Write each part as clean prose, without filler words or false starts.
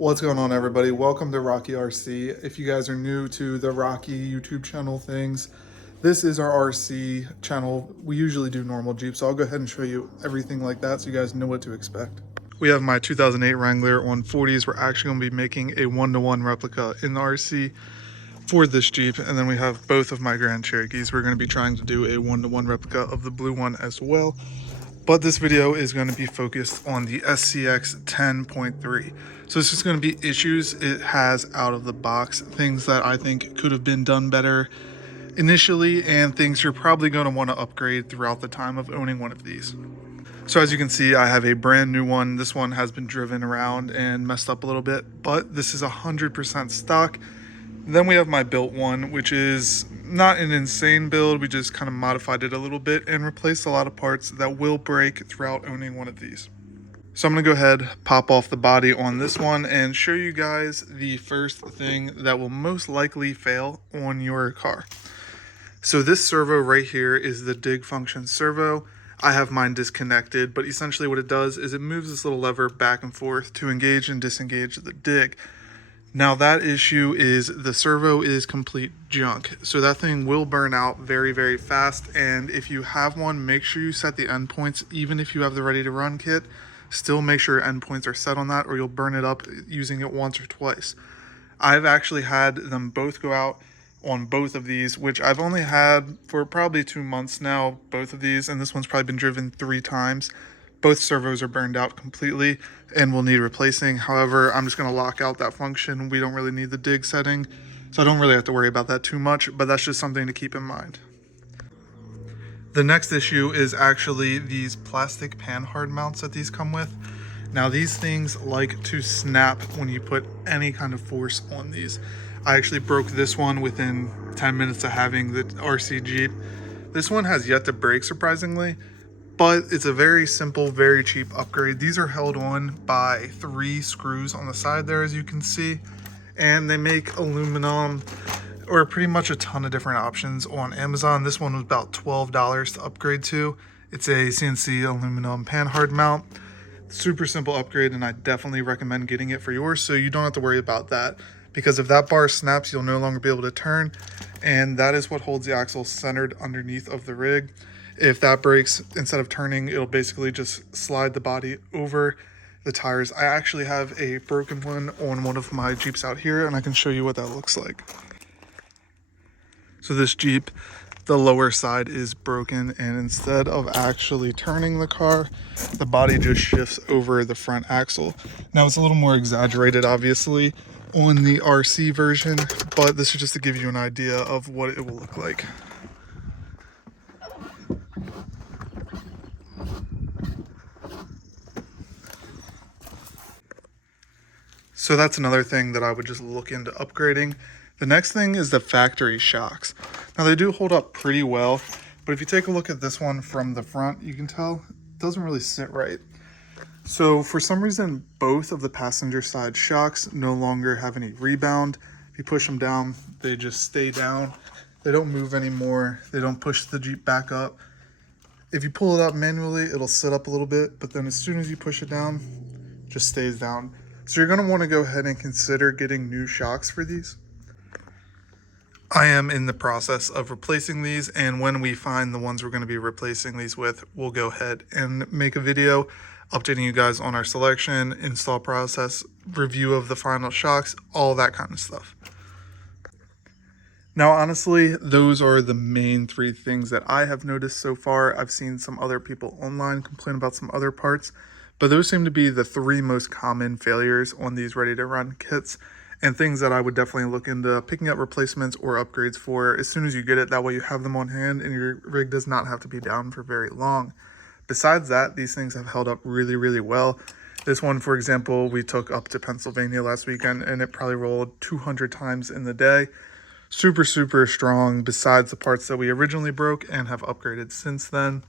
What's going on, everybody? Welcome to Rocky RC. If you guys are new to the Rocky YouTube channel things, this is our RC channel. We usually do normal Jeeps, so I'll go ahead and show you everything like that so you guys know what to expect. We have my 2008 Wrangler 140s. We're actually going to be making a 1-to-1 replica in the RC for this Jeep, and then we have both of my Grand Cherokees. We're going to be trying to do a 1-to-1 replica of the blue one as well. But this video is going to be focused on the SCX10.3. So this is going to be issues it has out of the box, things that I think could have been done better initially, and things you're probably going to want to upgrade throughout the time of owning one of these. So as you can see, I have a brand new one. This one has been driven around and messed up a little bit, but this is 100% stock. Then we have my built one, which is not an insane build. We just kind of modified it a little bit and replaced a lot of parts that will break throughout owning one of these. So I'm going to go ahead, pop off the body on this one and show you guys the first thing that will most likely fail on your car. So this servo right here is the dig function servo. I have mine disconnected, but essentially what it does is it moves this little lever back and forth to engage and disengage the dig. Now that issue is the servo is complete junk. So that thing will burn out very, very fast. And if you have one, make sure you set the endpoints. Even if you have the ready to run kit, still make sure your endpoints are set on that or you'll burn it up using it once or twice. I've actually had them both go out on both of these, which I've only had for probably 2 months now, both of these. And this one's probably been driven 3 times. Both servos are burned out completely and will need replacing. However, I'm just going to lock out that function. We don't really need the dig setting, so I don't really have to worry about that too much, but that's just something to keep in mind. The next issue is actually these plastic Panhard mounts that these come with. Now these things like to snap when you put any kind of force on these. I actually broke this one within 10 minutes of having the RC Jeep. This one has yet to break, surprisingly. But it's a very simple, very cheap upgrade. These are held on by 3 screws on the side there, as you can see. And they make aluminum, or pretty much a ton of different options on Amazon. This one was about $12 to upgrade to. It's a CNC aluminum Panhard mount. Super simple upgrade, and I definitely recommend getting it for yours so you don't have to worry about that. Because if that bar snaps, you'll no longer be able to turn. And that is what holds the axle centered underneath of the rig. If that breaks, instead of turning, it'll basically just slide the body over the tires. I actually have a broken one on one of my Jeeps out here, and I can show you what that looks like. So this Jeep, the lower side is broken, and instead of actually turning the car, the body just shifts over the front axle. Now it's a little more exaggerated, obviously, on the RC version, but this is just to give you an idea of what it will look like. So that's another thing that I would just look into upgrading. The next thing is the factory shocks. Now they do hold up pretty well, but if you take a look at this one from the front, you can tell it doesn't really sit right. So for some reason, both of the passenger side shocks no longer have any rebound. If you push them down, they just stay down. They don't move anymore. They don't push the Jeep back up. If you pull it up manually, it'll sit up a little bit, but then as soon as you push it down, it just stays down. So you're going to want to go ahead and consider getting new shocks for these. I am in the process of replacing these, and when we find the ones we're going to be replacing these with, we'll go ahead and make a video updating you guys on our selection, install process, review of the final shocks, all that kind of stuff. Now, honestly, those are the main 3 things that I have noticed so far. I've seen some other people online complain about some other parts, but those seem to be the 3 most common failures on these ready-to-run kits and things that I would definitely look into picking up replacements or upgrades for as soon as you get it. That way you have them on hand and your rig does not have to be down for very long. Besides that, these things have held up really, really well. This one, for example, we took up to Pennsylvania last weekend and it probably rolled 200 times in the day. Super, super strong besides the parts that we originally broke and have upgraded since then.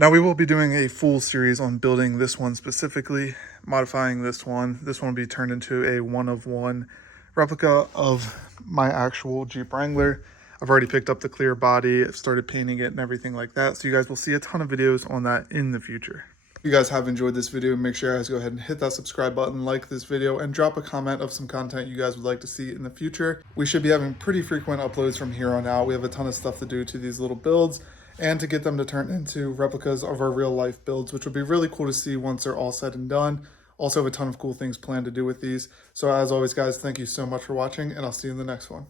Now we will be doing a full series on building this one specifically, modifying this one. This one will be turned into a 1-of-1 replica of my actual Jeep Wrangler. I've already picked up the clear body, I've started painting it and everything like that. So you guys will see a ton of videos on that in the future. If you guys have enjoyed this video, make sure you guys go ahead and hit that subscribe button, like this video, and drop a comment of some content you guys would like to see in the future. We should be having pretty frequent uploads from here on out. We have a ton of stuff to do to these little builds and to get them to turn into replicas of our real life builds, which would be really cool to see once they're all said and done. Also have a ton of cool things planned to do with these. So as always, guys, thank you so much for watching, and I'll see you in the next one.